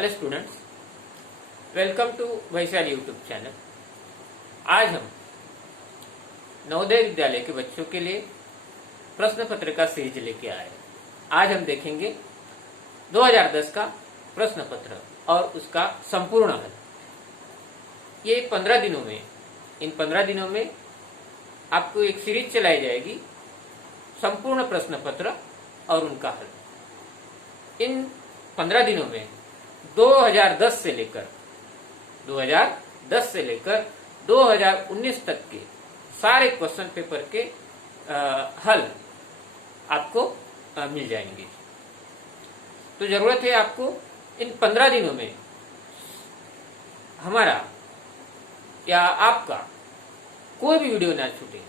Hello students, welcome to Vaishali YouTube channel. आज हम नवोदय विद्यालय के बच्चों के लिए प्रश्न पत्र का सीरीज लेके आए हैं। आज हम देखेंगे 2010 का प्रश्न पत्र और उसका संपूर्ण हल। ये 15 दिनों में, इन 15 दिनों में आपको एक सीरीज चलाई जाएगी, संपूर्ण प्रश्न पत्र और उनका हल। इन 15 दिनों में 2010 से लेकर 2019 तक के सारे क्वेश्चन पेपर के हल आपको मिल जाएंगे। तो जरूरत है आपको इन 15 दिनों में हमारा या आपका कोई भी वीडियो ना छूटे,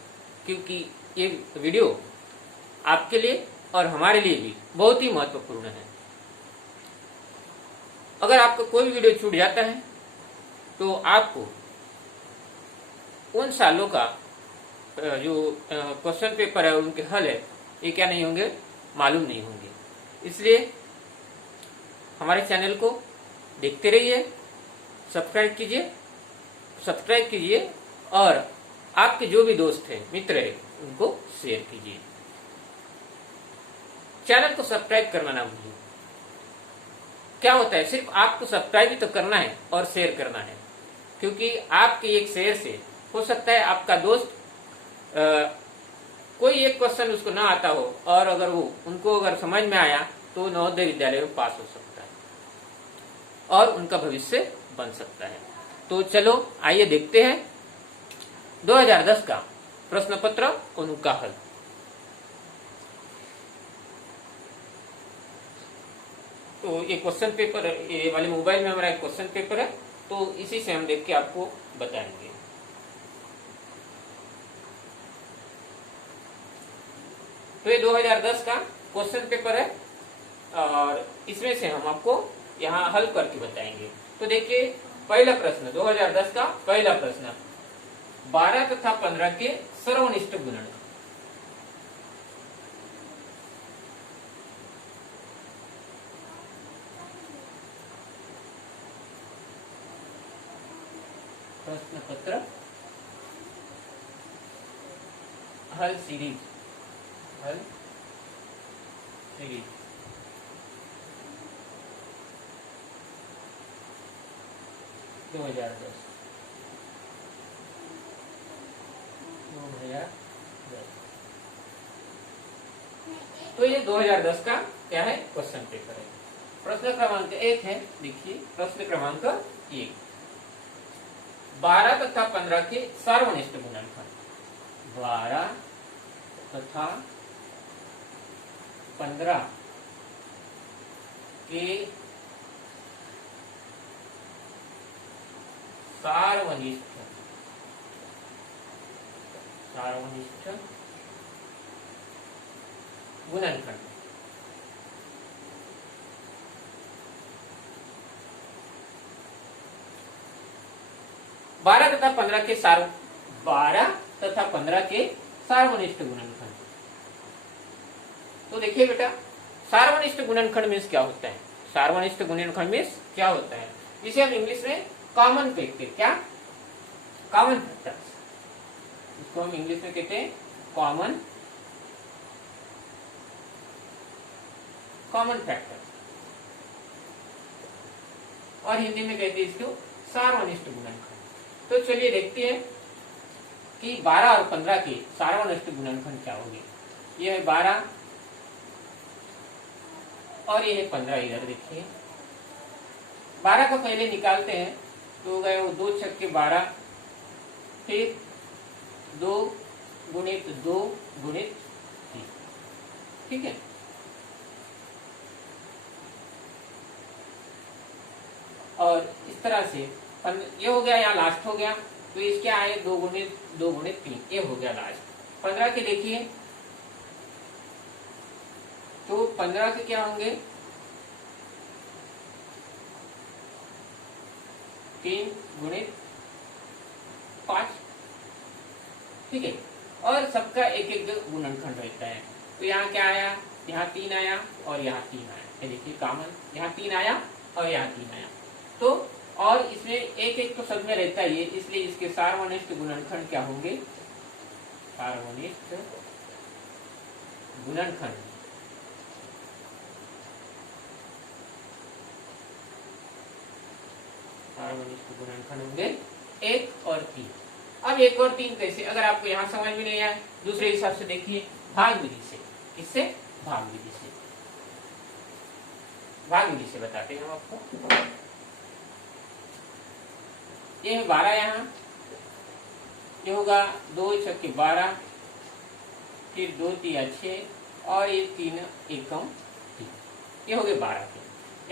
क्योंकि ये वीडियो आपके लिए और हमारे लिए भी बहुत ही महत्वपूर्ण है। अगर आपका कोई भी वीडियो छूट जाता है तो आपको उन सालों का जो क्वेश्चन पेपर है उनके हल है ये क्या नहीं होंगे, मालूम नहीं होंगे। इसलिए हमारे चैनल को देखते रहिए, सब्सक्राइब कीजिए और आपके जो भी दोस्त हैं, मित्र हैं, उनको शेयर कीजिए। चैनल को सब्सक्राइब करना ना भूलिए। क्या होता है, सिर्फ आपको सब्सक्राइब ही तो करना है और शेयर करना है, क्योंकि आपके एक शेयर से हो सकता है आपका दोस्त कोई एक क्वेश्चन उसको ना आता हो और अगर वो उनको अगर समझ में आया तो नवोदय विद्यालय में पास हो सकता है और उनका भविष्य बन सकता है। तो चलो आइए देखते हैं 2010 का प्रश्न पत्र और उनका हल। तो ये क्वेश्चन पेपर, ये वाले मोबाइल में हमारा एक क्वेश्चन पेपर है, तो इसी से हम देख के आपको बताएंगे। तो ये 2010 का क्वेश्चन पेपर है और इसमें से हम आपको यहाँ हल करके बताएंगे। तो देखिए, पहला प्रश्न 2010 का पहला प्रश्न, 12 तथा 15 के सर्वनिष्ठ गुणन। प्रश्न पत्र हल सीरीज 2010। तो ये 2010 का क्या है, क्वेश्चन पेपर है। प्रश्न क्रमांक 1 है, देखिए प्रश्न क्रमांक 1, 12 तथा 15 के सार्वनिष्ठ गुणनखंड। 12 तथा 15 के सार्वनिष्ठ गुणनखंड। बारह तथा 15 के सार्वनिष्ठ गुणनखंड। तो देखिए बेटा, सार्वनिष्ठ गुणनखंड मीन्स क्या होता है? सार्वनिष्ठ गुणनखंड मीन्स क्या होता है? इसे हम इंग्लिश में कॉमन फैक्टर, क्या कॉमन फैक्टर्स, इसको हम इंग्लिश में कहते हैं कॉमन फैक्टर, और हिंदी में कहते हैं इसको सार्वनिष्ठ गुणनखंड। तो चलिए देखते हैं कि 12 और 15 के सार्वनिष्ठ गुणनखंड क्या होंगे। यह है 12 और ये है 15। इधर देखिए, 12 को पहले निकालते हैं तो गए वो 2 छक्के 12, फिर 2 गुणित 2 गुणित 3, ठीक है। और इस तरह से ये हो गया, यहाँ लास्ट हो गया, तो इसके आए 2 गुणित 3, ये हो गया लास्ट। 15 के देखिए, तो 15 के क्या होंगे, 3 गुणित 5, ठीक है। और सबका एक एक गुणनखंड रहता है। तो यहाँ क्या आया, यहाँ 3 आया और यहाँ 3 आया, ये देखिए कॉमन, यहाँ 3 आया और यहाँ 3 आया। तो और इसमें एक एक तो सब में रहता ही है, इसलिए इसके सार्वनिष्ठ गुणनखंड क्या होंगे? सार्वनिष्ठ गुणनखंड होंगे 1 और 3। अब 1 और 3 कैसे? अगर आपको यहाँ समझ में नहीं आया, दूसरे हिसाब से देखिए, भाग विधि से। किससे? भाग विधि से। भाग विधि से बताते हैं हम आपको। ये है 12 यहाँ, ये होगा 2 छक्के 12, फिर 2 तिया 6 और ये 3 एकम 3, ये हो गए 12 के।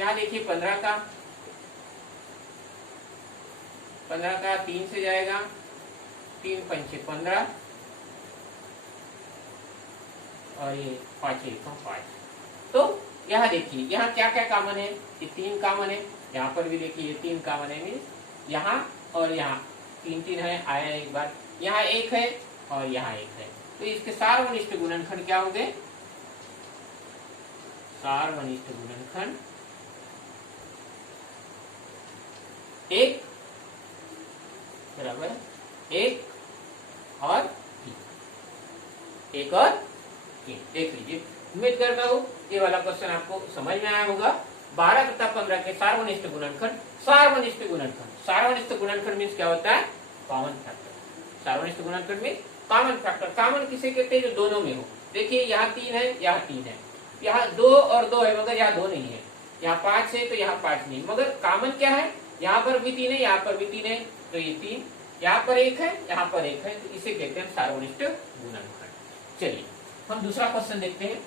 यहाँ देखिए 15 का 3 से जाएगा, 3 पंचे 15 और ये 5 एकम 5। तो यहाँ देखिए, यहाँ क्या क्या कॉमन है? ये 3 कॉमन है, यहाँ पर भी देखिए ये 3 कॉमन है, मीन्स यहाँ और यहाँ 3 है, आया एक बार, यहाँ 1 है और यहाँ 1 है। तो इसके सार्वनिष्ठ गुणनखंड क्या हो गए? सार्वनिष्ठ गुणनखंड 1 बराबर 1 और 3, 1 और 3। देख लीजिए, उम्मीद करता हूँ ये वाला क्वेश्चन आपको समझ में आया होगा। 12 तथा 15 के सार्वनिष्ठ गुणनखंड। सार्वनिष्ठ गुणनखंड, सार्वनिष्ठ गुणनखंड मीन्स क्या होता है? Common factor. सार्वनिष्ठ गुणनखंड में कॉमन फैक्टर। कॉमन किसे कहते हैं? जो दोनों में हो। देखिए यहाँ 3 है, यहाँ 3 है, यहाँ 2 और 2 है, मगर यहाँ 2 नहीं है, यहाँ 5 है तो यहाँ 5 नहीं, मगर कॉमन क्या है? यहाँ पर भी 3 है, यहाँ पर भी 3 है, तो ये 3, यहाँ पर 1 है, यहाँ पर 1 है, तो इसे कहते हैं सार्वनिष्ठ गुणनखंड। चलिए हम दूसरा क्वेश्चन देखते हैं।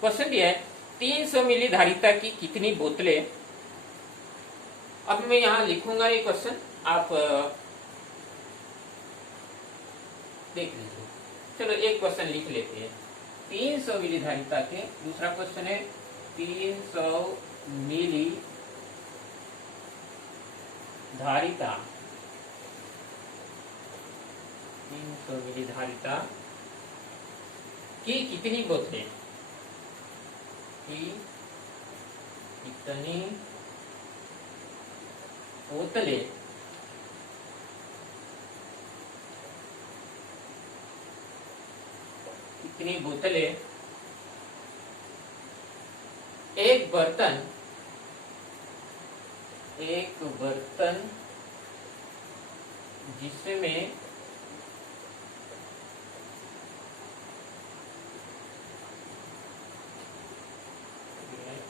क्वेश्चन दिया है 300 मिली धारिता की कितनी बोतलें। अब मैं यहां लिखूंगा ये क्वेश्चन, आप देख लीजिए। चलो एक क्वेश्चन लिख लेते हैं। 300 मिली धारिता के, दूसरा क्वेश्चन है 300 मिली धारिता, 300 मिली धारिता की कितनी बोतलें, की कितनी बोतलें एक बर्तन जिसमें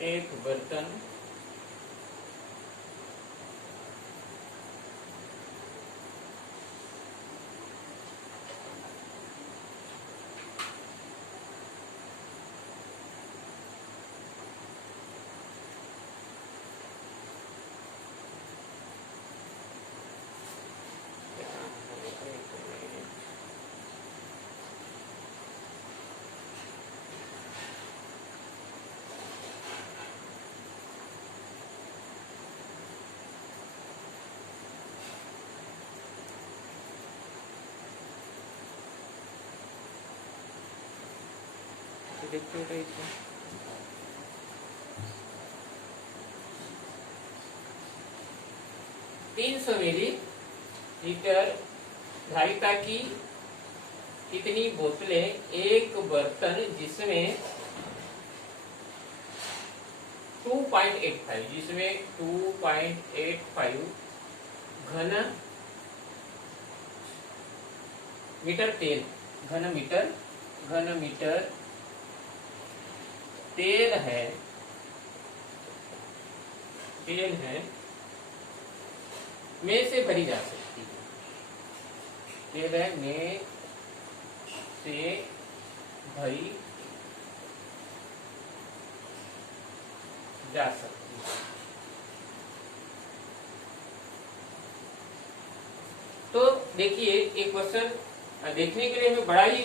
एक बर्तन देखते रहिए। 300 मिलीलीटर धारिता की कितनी बोतलें एक बर्तन जिसमें 2.85 घन मीटर तेल, घन मीटर तेल है में से भरी जा सकती है। तेल है में से भरी जा सकती है। तो देखिए एक क्वेश्चन देखने के लिए हमें बड़ा ही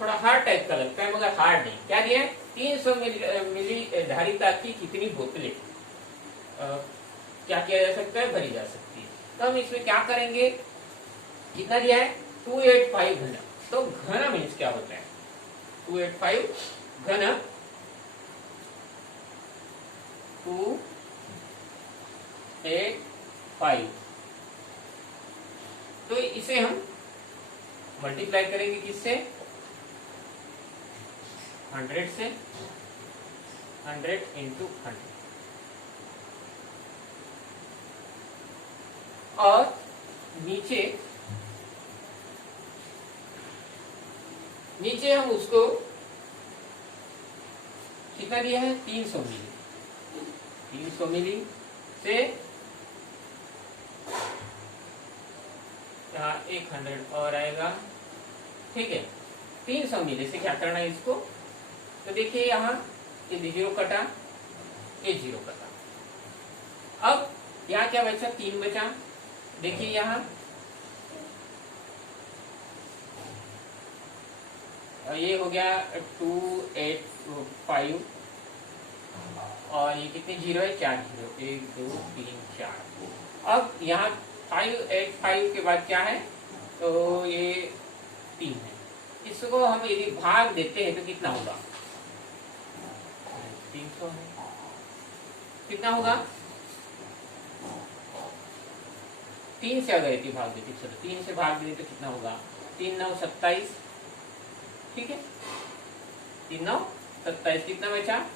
थोड़ा हार्ड टाइप का लगता है, मगर हार्ड नहीं। क्या दिया है? 300 मिली धारिता की कितनी बोतलें। क्या किया जा सकता है, भरी जा सकती है। तो हम इसमें क्या करेंगे, कितना दिया है 285 घन। तो घन मीन्स क्या होता है, 285 घन 285। तो इसे हम मल्टीप्लाई करेंगे किससे, 100 से, 100 इंटू 100। और नीचे हम उसको कितना दिया है 300 मिली, 300 मिली से यहाँ 100 और आएगा, ठीक है। 300 मिली से क्या करना है इसको, तो देखिए यहाँ ये 0 कटा, ये 0 कटा। अब यहाँ क्या बचा, 3 बचा। देखिए यहाँ ये हो गया 285 और ये कितने 0 है, 4 0, 1 2 3 4। अब यहाँ 585 के बाद क्या है, तो ये 3 है। इसको हम यदि भाग देते हैं तो कितना होगा, 300 है, कितना होगा 3 से अगर यदि भाग देते, चलो 3 से भाग देते तो कितना होगा, 3 9 27, ठीक है, 3 9 27, कितना बचा,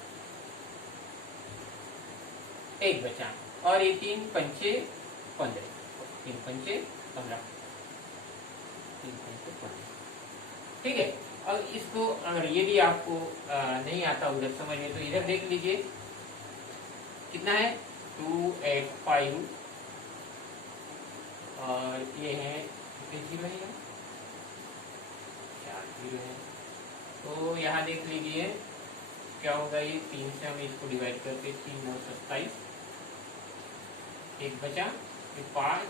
1 बचा। और ये 3 पंचे 15, 3 पंचे 15, 3 पंचे 15, ठीक है। अब इसको अगर ये भी आपको नहीं आता उधर समझ में, तो इधर देख लीजिए कितना है 285 और ये है कितने 0 है, 4 0 है। तो यहाँ देख लीजिए क्या होगा, ये 3 से हम इसको डिवाइड करके 3 9 27, 1 बचा, ये 5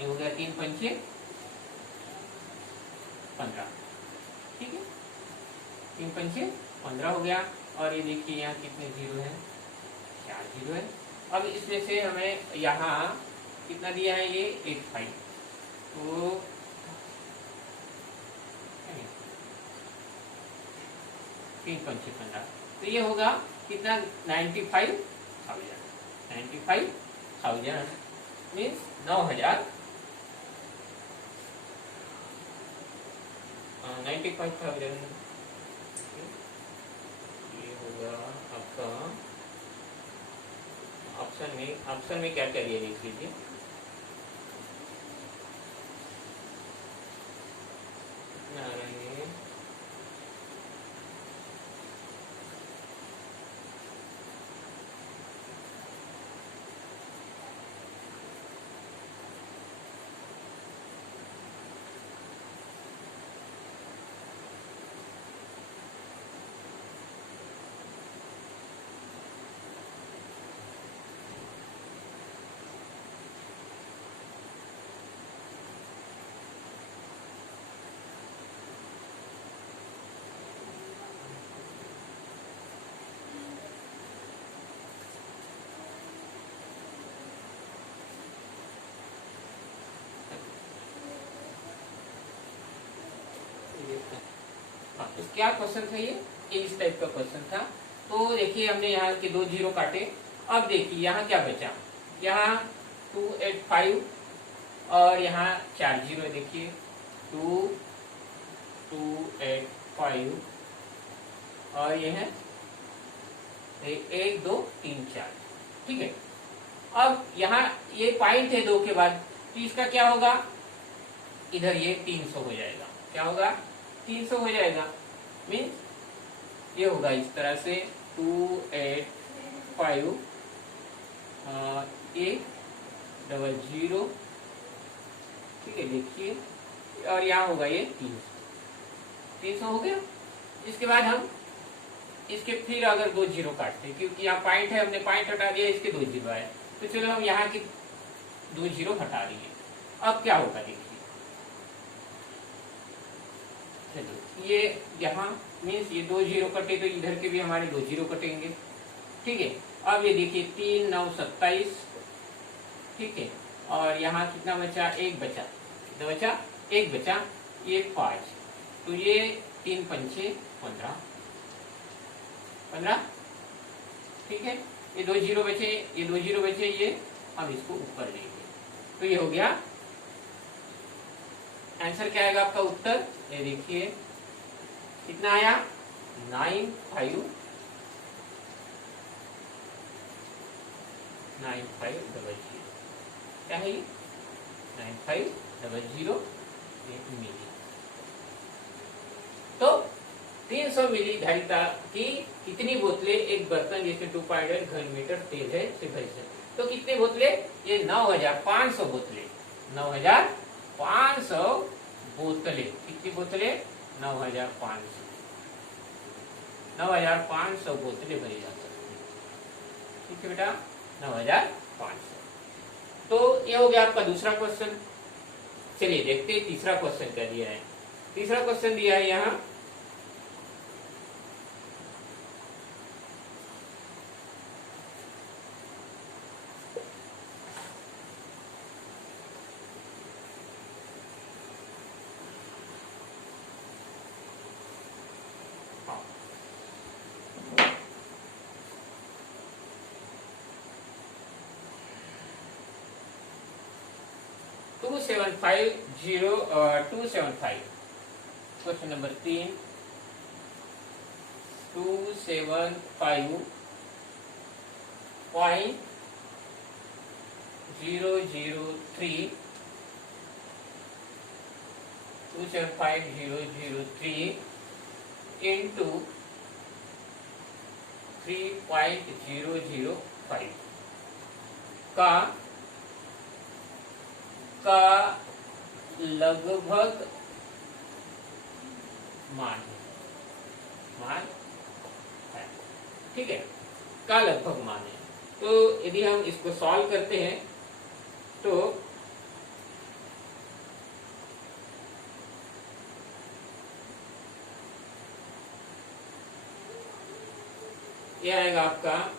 हो गया, 3 पंचे 15, ठीक है, 3 पंचे 15 हो गया। और ये देखिए यहाँ कितने 0 है, 4 0 है। अब इसमें से हमें यहाँ कितना दिया है, ये 85, तो 3 पंचे 15, तो ये होगा कितना 95,000, 95,000 मीन्स 9,000, 95,000। ये होगा आपका ऑप्शन में क्या क्या दिया देख लीजिए, कितना आ रहा है, हाँ, तो क्या क्वेश्चन था ये इस टाइप का क्वेश्चन था। तो देखिए हमने यहाँ के 2 0 काटे। अब देखिए यहाँ क्या बचा, यहाँ 285 और यहाँ 4 0, देखिए 285 और ये है 1 2 3 4, ठीक है। अब यहाँ ये पॉइंट है 2 के बाद, तो इसका क्या होगा, इधर ये 300 हो जाएगा, क्या होगा 300 हो जाएगा, मीन्स ये होगा इस तरह से 285 800, ठीक है, देखिए, और यहाँ होगा ये 300 हो गया। इसके बाद हम इसके फिर अगर 2 0 काटते हैं, क्योंकि यहाँ पॉइंट है, हमने पॉइंट हटा दिया, इसके 2 0 आए, तो चलो हम यहाँ की 2 0 हटा दिए। अब क्या होगा देखिए, ये यहाँ मीन्स ये 2 0 कटे, तो इधर के भी हमारे 2 0 कटेंगे, ठीक है। अब ये देखिए 3 9 27, ठीक है, और यहाँ कितना बचा, एक बचा, कितना बचा, एक बचा, ये 5, तो ये 3 पंचे 15, 15, ठीक है, ये 2 जीरो बचे, ये 2 जीरो बचे, ये हम इसको ऊपर लेंगे, तो ये हो गया आंसर। क्या आएगा आपका उत्तर, ये देखिए कितना आया, 9500, क्या है, 9500 मिली। तो 300 मिली धारिता की कितनी बोतलें एक बर्तन जिसमें 2.8 घन मीटर तेल है से भरी सकते, तो कितने बोतलें, ये 9500 बोतलें, 9500 बोतलें, कितनी बोतलें, 9500 बोतलें भरी जा सकती है, ठीक है बेटा, 9500। तो ये हो गया आपका दूसरा क्वेश्चन। चलिए देखते हैं तीसरा क्वेश्चन क्या दिया है। तीसरा क्वेश्चन दिया है यहाँ, two seven five, question number 3, 275.003 into 3.005 का लगभग मान है, ठीक है, का लगभग मान है। तो यदि हम इसको सॉल्व करते हैं तो ये आएगा आपका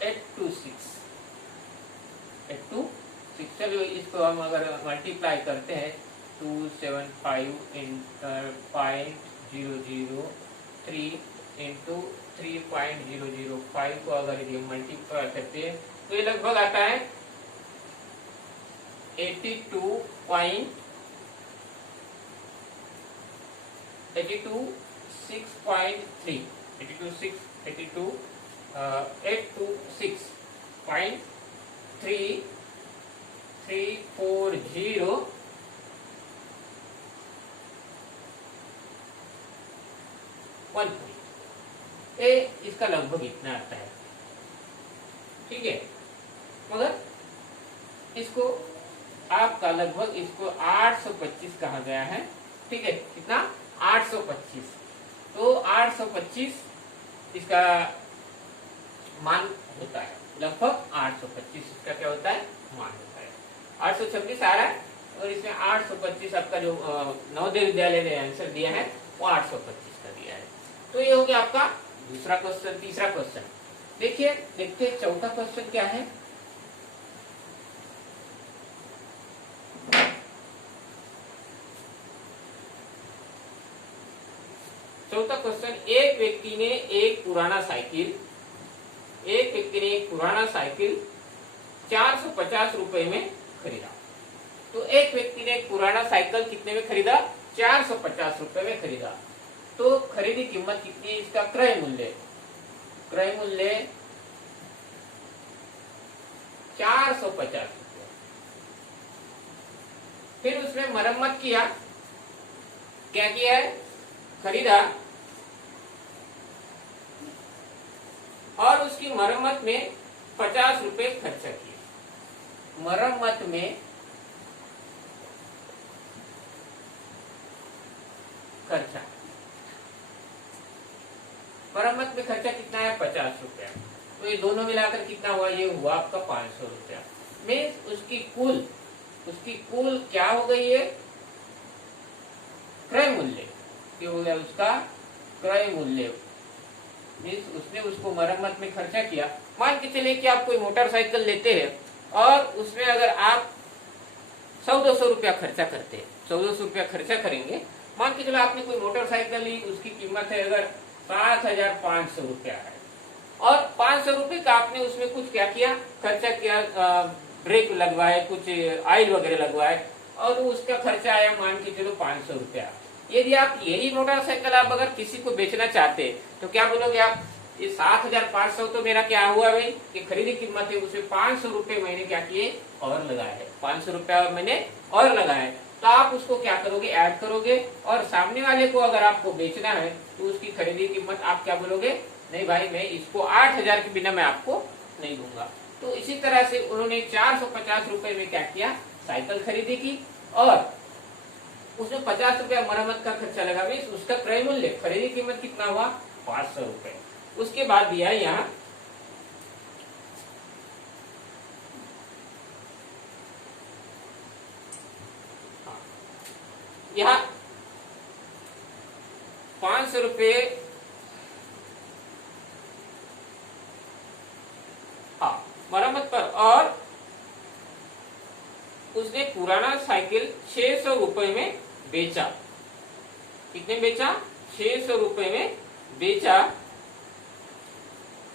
एट टू सिक्स। चलिए इसको हम अगर मल्टीप्लाई करते हैं 275.003 इंटू 3.005 को अगर ये मल्टीप्लाई करते हैं तो ये लगभग आता है 826.3 ये इसका लगभग इतना आता है, ठीक है, मगर इसको आपका लगभग इसको 825 कहा गया है, ठीक है, कितना 825, तो 825 इसका मान होता है, लगभग 825 इसका क्या होता है, मान होता है। 826 आ रहा है और इसमें 825 आपका जो नवोदय विद्यालय ने आंसर दिया है वो 825 का दिया है। तो ये हो गया आपका दूसरा क्वेश्चन। तीसरा क्वेश्चन देखिए, देखते हैं चौथा क्वेश्चन क्या है। चौथा क्वेश्चन, एक व्यक्ति ने एक पुराना साइकिल 450 रुपए में खरीदा। तो एक व्यक्ति ने एक पुराना साइकिल कितने में खरीदा, 450 रुपए में खरीदा। तो खरीदी कीमत कितनी है, इसका क्रय मूल्य 450 रुपए। फिर उसने मरम्मत किया, क्या किया है, खरीदा और उसकी मरम्मत में 50 रुपए खर्चा किए। मरम्मत में खर्चा मरम्मत में खर्चा कितना है 50 रुपया, तो ये दोनों मिलाकर कितना हुआ, ये हुआ आपका 500 रुपया। मीन्स उसकी कुल क्या हो गई है, क्रय मूल्य, क्या हो गया उसका क्रय मूल्य। मीन्स उसने उसको मरम्मत में खर्चा किया। मान के चलिए कि आप कोई मोटरसाइकिल लेते हैं और उसमें अगर आप 100-200 रुपया खर्चा करते हैं, 100-200 रुपया खर्चा करेंगे, मान के चलो आपने कोई मोटरसाइकिल ली, उसकी कीमत है अगर 7,500 रुपया है, और 500 रुपए का आपने उसमें कुछ क्या किया, खर्चा किया, ब्रेक लगवाए, कुछ ऑयल वगैरह लगवाए, और उसका खर्चा आया मान के चलो 500 रुपया। यदि आप यही मोटरसाइकिल आप अगर किसी को बेचना चाहते हैं तो क्या बोलोगे आप, ये 7,500 तो मेरा क्या हुआ भाई, कि खरीदी कीमत है, उसमें 500 रुपए मैंने क्या किए और लगाए, 500 रुपया और मैंने और लगाए, तो आप उसको क्या करोगे, ऐड करोगे, और सामने वाले को अगर आपको बेचना है तो उसकी खरीदी कीमत आप क्या बोलोगे, नहीं भाई मैं इसको 8,000 के बिना मैं आपको नहीं दूंगा। तो इसी तरह से उन्होंने 450 रुपए में क्या किया, साइकिल खरीदी की, और उसमें 50 रुपया मरम्मत का खर्चा लगा, उसका क्रय मूल्य, खरीदी कीमत कितना हुआ 500 रुपए। उसके बाद दिया यहाँ यहाँ 500 रुपए, हाँ मरम्मत पर, और उसने पुराना साइकिल 600 रुपए में बेचा। कितने बेचा, 600 रुपए में बेचा,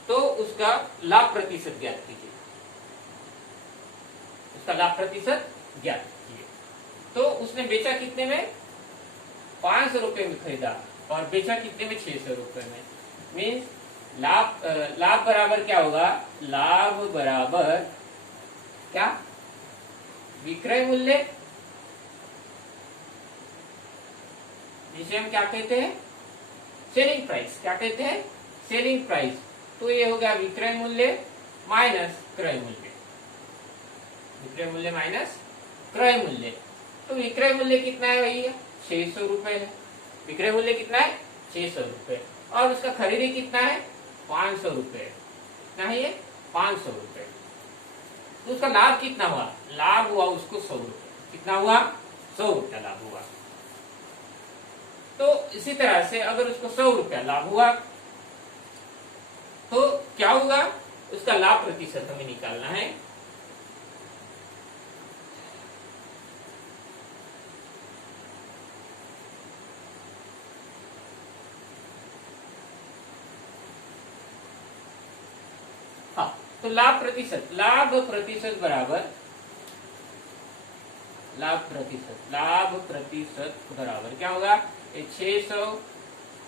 तो उसका लाभ प्रतिशत ज्ञात कीजिए, उसका लाभ प्रतिशत ज्ञात कीजिए। तो उसने बेचा कितने में, 500 रुपए में खरीदा और बेचा कितने में, 600 रुपए में। मीन्स लाभ बराबर क्या होगा, लाभ बराबर क्या, विक्रय मूल्य, जिसे हम क्या कहते हैं, सेलिंग प्राइस। क्या कहते हैं, सेलिंग प्राइस। तो ये हो गया विक्रय मूल्य माइनस क्रय मूल्य, विक्रय मूल्य माइनस क्रय मूल्य। तो विक्रय मूल्य कितना है भैया, 600 रुपए है। विक्रय मूल्य कितना है, 600 रुपए, और उसका खरीदी कितना है, 500 रुपए। कितना है ये, 500 रुपए। तो उसका लाभ कितना हुआ, लाभ हुआ उसको 100 रुपए। कितना हुआ, 100 रुपया लाभ हुआ। तो इसी तरह से अगर उसको 100 रुपया लाभ हुआ तो क्या होगा, उसका लाभ प्रतिशत हमें निकालना है। हाँ, तो लाभ प्रतिशत बराबर, लाभ प्रतिशत बराबर क्या होगा, 600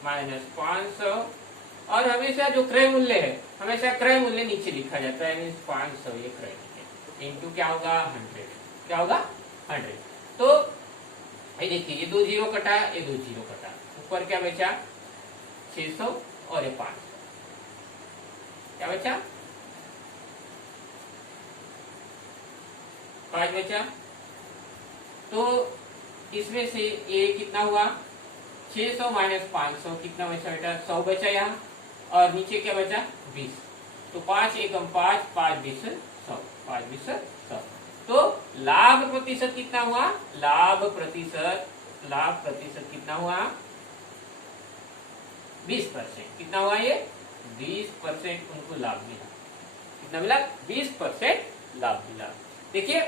माइनस 500, और हमेशा जो क्रय मूल्य है, हमेशा क्रय मूल्य नीचे लिखा जाता है, 500 ये क्रय मूल्य इंटू क्या होगा 100, क्या होगा 100। तो ये देखिए, ये 2 जीरो कटा, ये 2 जीरो कटा, ऊपर क्या बचा 600 और ये 500, क्या बचा 5 बचा। तो इसमें से ये कितना हुआ, 600 माइनस 500 कितना बचा बेटा, 100 बचा यहाँ, और नीचे क्या बचा 20। तो 5 एकम 5, 5 20 100, 5 20 100। तो लाभ प्रतिशत कितना हुआ, लाभ प्रतिशत कितना हुआ 20%। कितना हुआ ये 20% उनको लाभ मिला। कितना मिला, 20% लाभ मिला। देखिए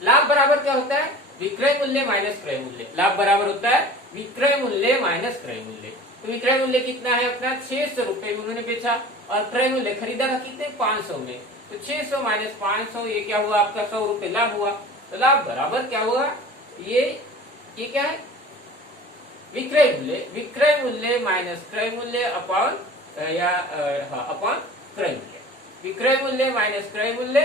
लाभ बराबर क्या होता है, विक्रय मूल्य माइनस क्रय मूल्य। लाभ बराबर होता है विक्रय मूल्य माइनस क्रय मूल्य। तो विक्रय मूल्य कितना है अपना, 600 रुपए में उन्होंने बेचा, और क्रय मूल्य खरीदा था कितने, 500 में। तो 600 माइनस 500 ये क्या हुआ आपका 100 रुपए लाभ हुआ। तो लाभ बराबर क्या हुआ, ये क्या है, विक्रय मूल्य माइनस क्रय मूल्य अपॉन अपॉन क्रय मूल्य। विक्रय मूल्य माइनस क्रय मूल्य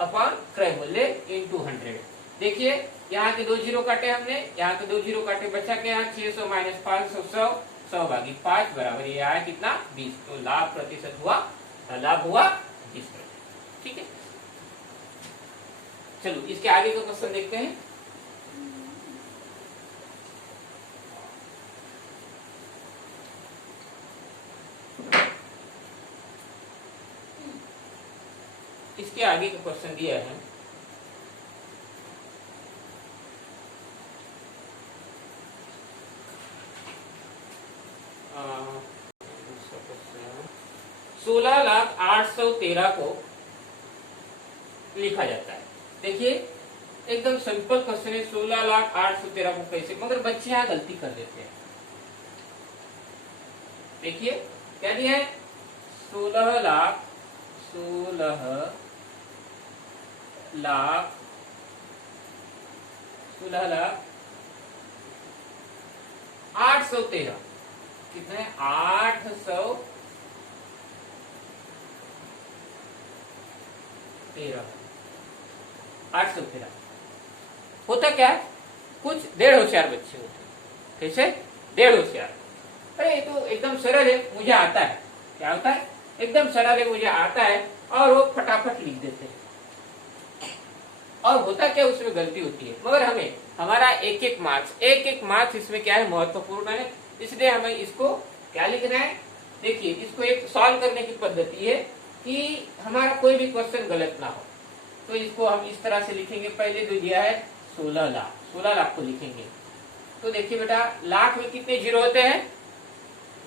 अपॉन क्रय मूल्य इंटू 100। देखिए यहाँ के 2 जीरो काटे हमने, यहाँ के 2 जीरो काटे, बचा के यहाँ 600 माइनस 500 100 भागी 5 बराबर ये आया कितना 20। तो लाभ प्रतिशत हुआ, लाभ हुआ 20%। ठीक है, चलो इसके आगे का क्वेश्चन देखते हैं। इसके आगे का क्वेश्चन दिया है, सोलह लाख 813 को लिखा जाता है। देखिए एकदम सिंपल क्वेश्चन है, 16,08,13 को कैसे, मगर बच्चे यहाँ गलती कर देते हैं। देखिए क्या दिया है, 16 लाख 813 कितना है, 813 होता क्या है, कुछ डेढ़ होशियार बच्चे होते हैं। कैसे डेढ़ होशियार, अरे ये तो एकदम सरल है मुझे आता है, क्या होता है एकदम सरल है मुझे आता है, और वो फटाफट लिख देते हैं। और होता क्या, उसमें गलती होती है, मगर हमें हमारा एक एक मार्क्स इसमें क्या है, महत्वपूर्ण है। इसलिए हमें इसको क्या लिखना है, देखिए इसको एक सॉल्व करने की पद्धति है कि हमारा कोई भी क्वेश्चन गलत ना हो। तो इसको हम इस तरह से लिखेंगे, पहले जो दिया है 16 लाख को लिखेंगे। तो देखिए बेटा, लाख में कितने जीरो होते हैं,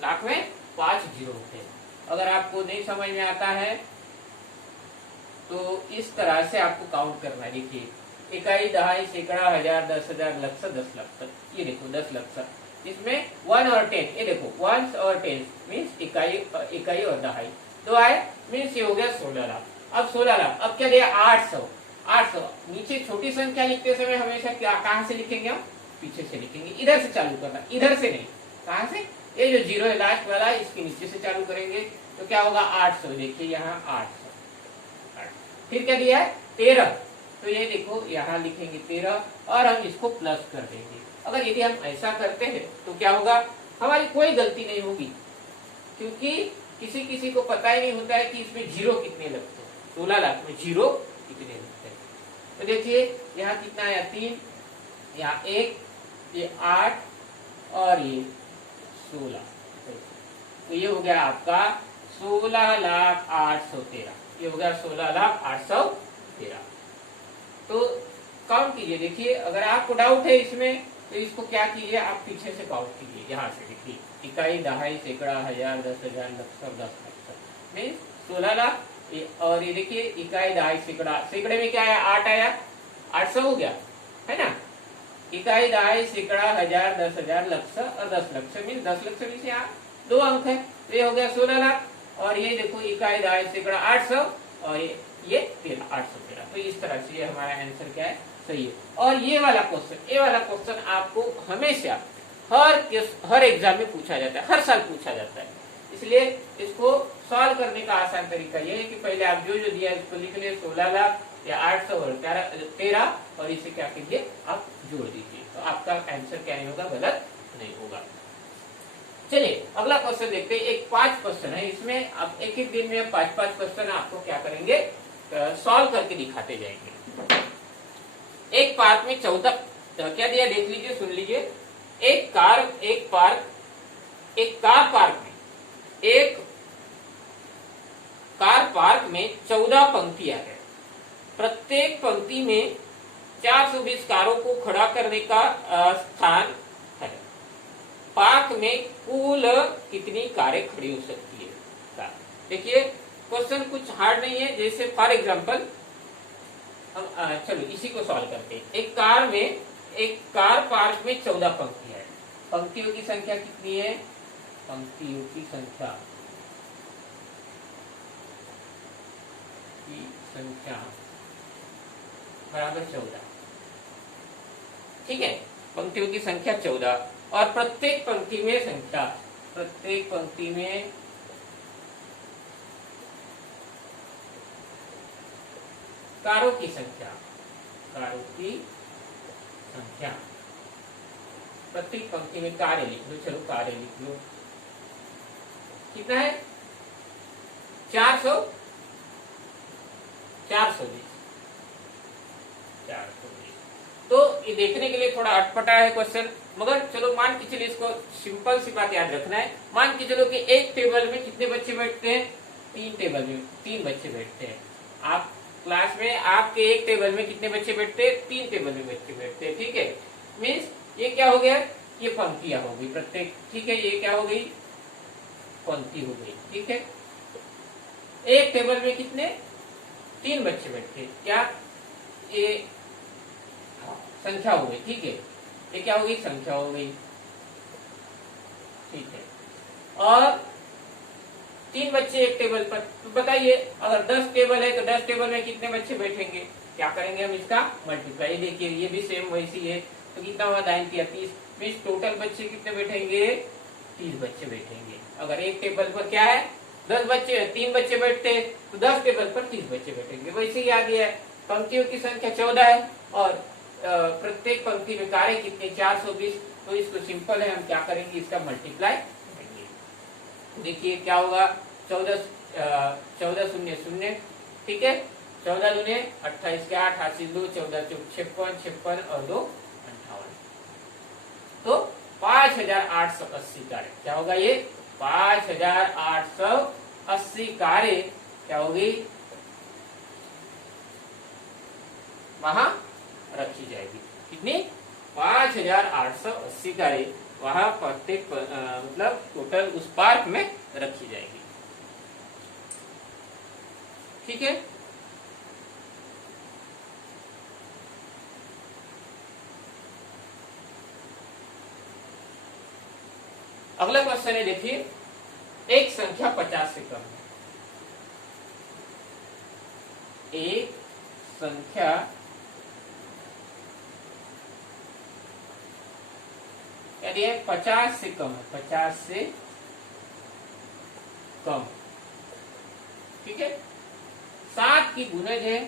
लाख में 5 जीरो होते हैं। अगर आपको नहीं समझ में आता है तो इस तरह से आपको काउंट करना है। देखिए इकाई, दहाई, सैकड़ा, हजार, 10,000, लक्ष, 10 लाख तक, ये देखो 10 लाख। इसमें 1 और 10, ये देखो 1 और 10 मीन्स इकाई और दहाई, तो आए मीन्स ये हो गया 16 लाख। अब 16 लाख, अब क्या दिया 800। नीचे छोटी संख्या लिखते समय हमेशा क्या, कहां से लिखेंगे हम, पीछे से लिखेंगे, इधर से चालू करना, इधर से नहीं, कहां से, ये जो जीरो है लास्ट वाला, इसके नीचे से चालू करेंगे। तो क्या होगा 800, देखिए यहाँ 800। फिर क्या दिया है 13, तो ये देखो यहाँ लिखेंगे 13 और हम इसको प्लस कर देंगे। अगर यदि हम ऐसा करते हैं तो क्या होगा, हमारी कोई गलती नहीं होगी, क्योंकि किसी को पता ही नहीं होता है कि इसमें जीरो कितने लगते हैं, 16 लाख में जीरो कितने लगते हैं। तो देखिए यहाँ कितना आया 3, यहाँ 1, ये 8 और ये 16, तो ये हो गया आपका 16,08,13, ये हो गया 16,08,13। तो काउंट कीजिए, देखिए अगर आपको डाउट है इसमें तो इसको क्या कीजिए, आप पीछे से काउंट कीजिए, यहाँ से देखिए इकाई, दहाई, सैकड़ा, हजार, 10,000, लक्ष, 10 लाख मीन्स 16 लाख। और ये देखिए इकाई, दहाई, सैकड़े में क्या आया 8 आया, 800 हो गया है ना। इकाई, दहाई, सैकड़ा, हजार, 10,000, लक्ष और 10 लक्ष मीन्स 10 लक्ष में से यहाँ 2 अंक है, तो ये हो गया 16 लाख। और ये देखो इकाई, दहाई, सैकड़ा 800 और ये 13, 813। तो इस तरह से ये हमारा आंसर क्या है, सही है। और ये वाला क्वेश्चन आपको हमेशा हर एग्जाम में पूछा जाता है, हर साल पूछा जाता है। इसलिए इसको सॉल्व करने का आसान तरीका ये है कि पहले आप जो दिया है उसको लिख लिए, 16 लाख या 800 और 13, और इसे क्या कीजिए आप जोड़ दीजिए, तो आपका आंसर क्या नहीं होगा, गलत नहीं होगा। चलिए अगला क्वेश्चन देखते हैं। एक 5 क्वेश्चन है, इसमें आप एक दिन में 5 क्वेश्चन आपको क्या करेंगे, सॉल्व करके दिखाते जाएंगे। एक पार्क में 14 क्या दिया, देख लीजिए, सुन लीजिए। एक कार पार्क में 14 पंक्तियां है। प्रत्येक पंक्ति में 420 कारों को खड़ा करने का स्थान है। पार्क में कुल कितनी कारें खड़ी हो सकती है। देखिए क्वेश्चन कुछ हार्ड नहीं है, जैसे फॉर एग्जांपल हम चलो इसी को सॉल्व करते हैं। एक कार पार्क में 14 पंक्तियां है। पंक्तियों की संख्या कितनी है, पंक्तियों की संख्या बराबर 14, ठीक है। पंक्तियों की संख्या 14 और प्रत्येक पंक्ति में संख्या, प्रत्येक पंक्ति में कारों की संख्या, प्रत्येक पंक्ति में कारें लिख लो, चलो कारें लिख लो, कितना है 420। तो ये देखने के लिए थोड़ा अटपटा है क्वेश्चन, मगर चलो मान के चलिए, इसको सिंपल सी बात याद रखना है। मान के चलो कि एक टेबल में कितने बच्चे बैठते हैं, 3 टेबल में 3 बच्चे बैठते हैं। आप क्लास में आपके एक टेबल में कितने बच्चे बैठते? 3 टेबल में बच्चे बैठते, ठीक है। मीन्स ये क्या हो गया? ये पंक्तियां हो गई प्रत्येक, ठीक है। ये क्या हो गई? पंक्ति हो गई, ठीक है। एक टेबल में कितने? 3 बच्चे बैठते, क्या? ये संख्या हो गई, ठीक है। ये क्या हो गई? संख्या हो गई, ठीक है। और 3 बच्चे एक टेबल पर, तो बताइए अगर 10 टेबल है तो 10 टेबल में कितने बच्चे बैठेंगे? क्या करेंगे हम इसका मल्टीप्लाई। देखिए ये भी सेम वैसी है, तो कितना हुआ? 9 या 30, मीन्स टोटल बच्चे कितने बैठेंगे? 30 बच्चे बैठेंगे। अगर एक टेबल पर क्या है? 10 बच्चे, 3 बच्चे बैठते तो 10 टेबल पर 30 बच्चे बैठेंगे। वैसे ही आ गया है। पंक्तियों की संख्या 14 है और प्रत्येक पंक्ति में कार्य कितने? 420। तो इसको सिंपल है, हम क्या करेंगे? इसका मल्टीप्लाई करेंगे। देखिए क्या होगा? 14 शून्य शून्य, ठीक है। 14 दूने 28 के 8, 8 2, 14 चौक 56, 56 और 2 58। तो 5880 कार्य क्या होगा? ये 5880 कार्य क्या होगी? वहां रखी जाएगी। कितनी? 5880 कार्य वहां प्रत्येक मतलब टोटल उस पार्क में रखी जाएगी, ठीक है। अगला क्वेश्चन है, देखिए एक संख्या 50 से कम है। एक संख्या यदि 50 से कम है, 50 से कम, ठीक है। 7 की गुणज है,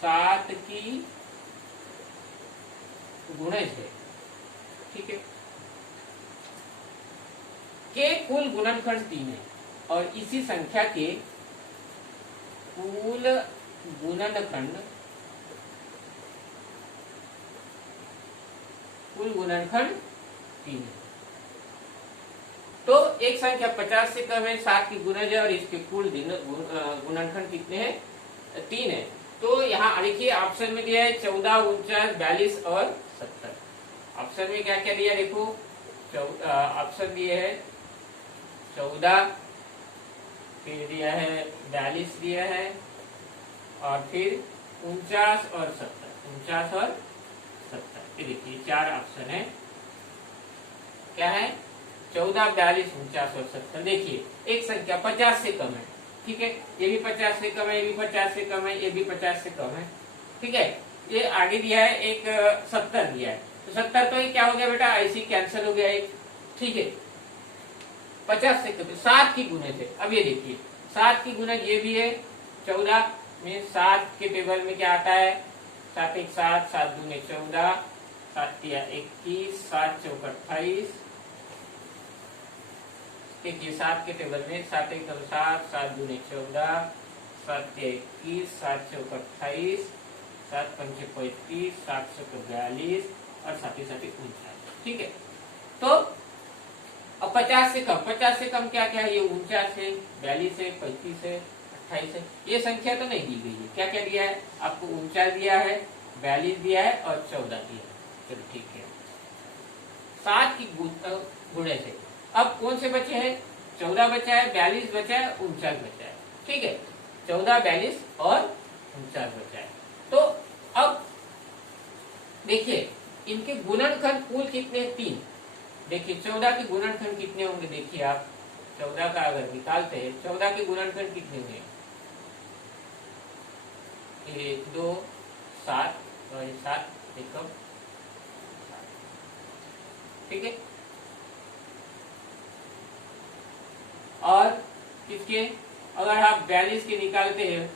7 की गुणज है, ठीक है। के कुल गुणनखंड 3 है और इसी संख्या के कुल गुणनखंड 3 है। तो एक संख्या 50 से कम है, 7 की गुणज है और इसके कुल गुणनखंड कितने हैं? 3 है। तो यहाँ देखिए ऑप्शन में दिया है 14, 49, 42 और 70। ऑप्शन में क्या क्या दिया? देखो ऑप्शन दिए है 14, फिर दिया है 42 दिया है और फिर 49 और 70, 49 और 70। ये देखिए 4 ऑप्शन है। क्या है? 14, 42, 49 और 70। देखिए एक संख्या 50 से कम है, ठीक है। ये भी 50 से कम है, ये भी 50 से कम है, ये भी 50 से कम है, ठीक है। ये आगे दिया है एक 70 दिया है, तो 70 तो ये क्या हो गया बेटा? ऐसे कैंसिल हो गया एक, ठीक है। 50 से कम, 7 की गुणज है। अब ये देखिए 7 की गुणज ये भी है 14 में, 7 के टेबल में क्या आता है? 7 1 7, 7 2 14, 7 3 21, 7 4 28। देखिए 7 के टेबल में 7 1 7, 7 2 14, 7 3 21, 7 4 28, 7 5 35, 7 7 42 और 7 7 49, ठीक है। तो अब 50 से कम, 50 से कम क्या क्या है? ये 49 है, 42 है, 35 है, 28 है। ये संख्या तो नहीं दी गई है। क्या क्या दिया है आपको? 49 दिया है, 42 दिया है और 14 दिया है। चलो ठीक है। 7 की गुणे से अब कौन से बचे हैं? 14 बचा है, 42 बचा है, 49 बचा है, ठीक है। 14, 42 और 49 बचा है। तो अब देखिए इनके गुणनखंड कुल कितने? 3। देखिए 14 के गुणनखंड कितने होंगे? देखिए आप 14 का अगर निकालते हैं, 14 के गुणनखंड कितने होंगे? 1 2 7 और 7 1 ठीक है। और किसके अगर आप 42 के निकालते हैं,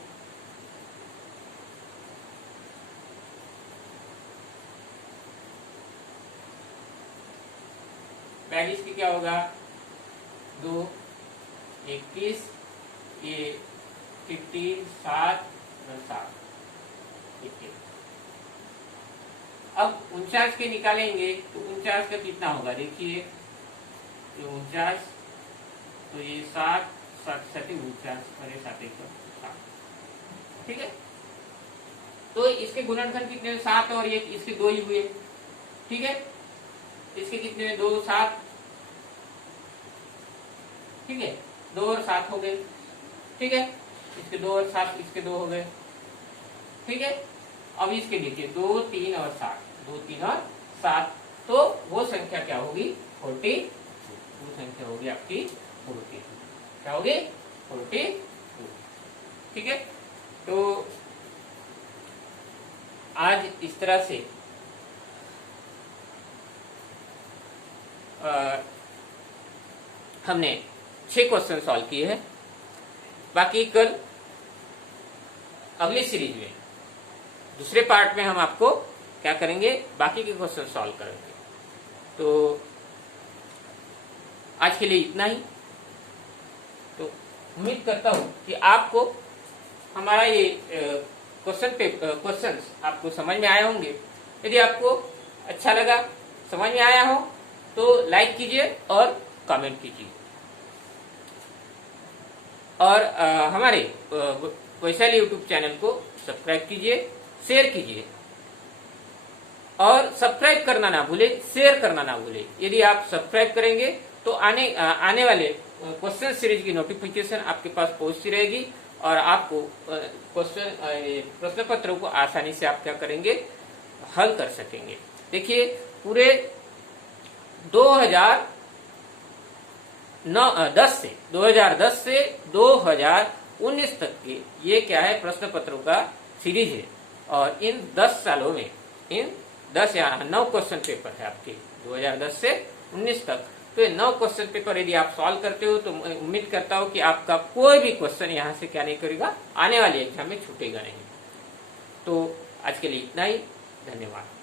बैलिस की क्या होगा? 2 21, ये 15 7 और 7, ठीक है। अब 49 के निकालेंगे तो 49 का कितना होगा? देखिए ये 49, तो ये 7 7 7 49 और ये 7 1 7, ठीक है। तो इसके गुणनखंड कितने हुए? 7 और 1, इसके 2 ही हुए। ठीक है, इसके कितने हुए? 2 7। ठीक है, 2 और 7 हो गए। ठीक है, इसके 2 और 7, इसके 2 हो गए। ठीक है, अब इसके देखिए 2 3 और 7, 2 3 और 7, तो वो संख्या क्या होगी? 42। वो संख्या होगी आपकी 42। क्या होगी? 42। ठीक है, तो आज इस तरह से हमने 6 क्वेश्चन सॉल्व किए हैं। बाकी कल अगली सीरीज में दूसरे पार्ट में हम आपको क्या करेंगे? बाकी के क्वेश्चन सॉल्व करेंगे। तो आज के लिए इतना ही। तो उम्मीद करता हूं कि आपको हमारा ये क्वेश्चन आपको समझ में आए होंगे। यदि आपको अच्छा लगा, समझ में आया हो, तो लाइक कीजिए और कमेंट कीजिए। और हमारे वैशाली यूट्यूब चैनल को सब्सक्राइब कीजिए, शेयर कीजिए, और सब्सक्राइब करना ना भूले, शेयर करना ना भूले। यदि आप सब्सक्राइब करेंगे तो आने वाले क्वेश्चन सीरीज की नोटिफिकेशन आपके पास पहुंचती रहेगी और आपको प्रश्न पत्रों को आसानी से आप क्या करेंगे? हल कर सकेंगे। देखिए, पूरे 2010 से 2019 तक के ये क्या है? प्रश्न पत्रों का सीरीज है। और इन 10 सालों में इन 10 या 9 क्वेश्चन पेपर है आपके 2010 से 19 तक। तो ये 9 क्वेश्चन पेपर यदि आप सॉल्व करते हो तो मैं उम्मीद करता हूं कि आपका कोई भी क्वेश्चन यहाँ से क्या नहीं करेगा? आने वाले एग्जाम में छूटेगा नहीं। तो आज के लिए इतना ही। धन्यवाद।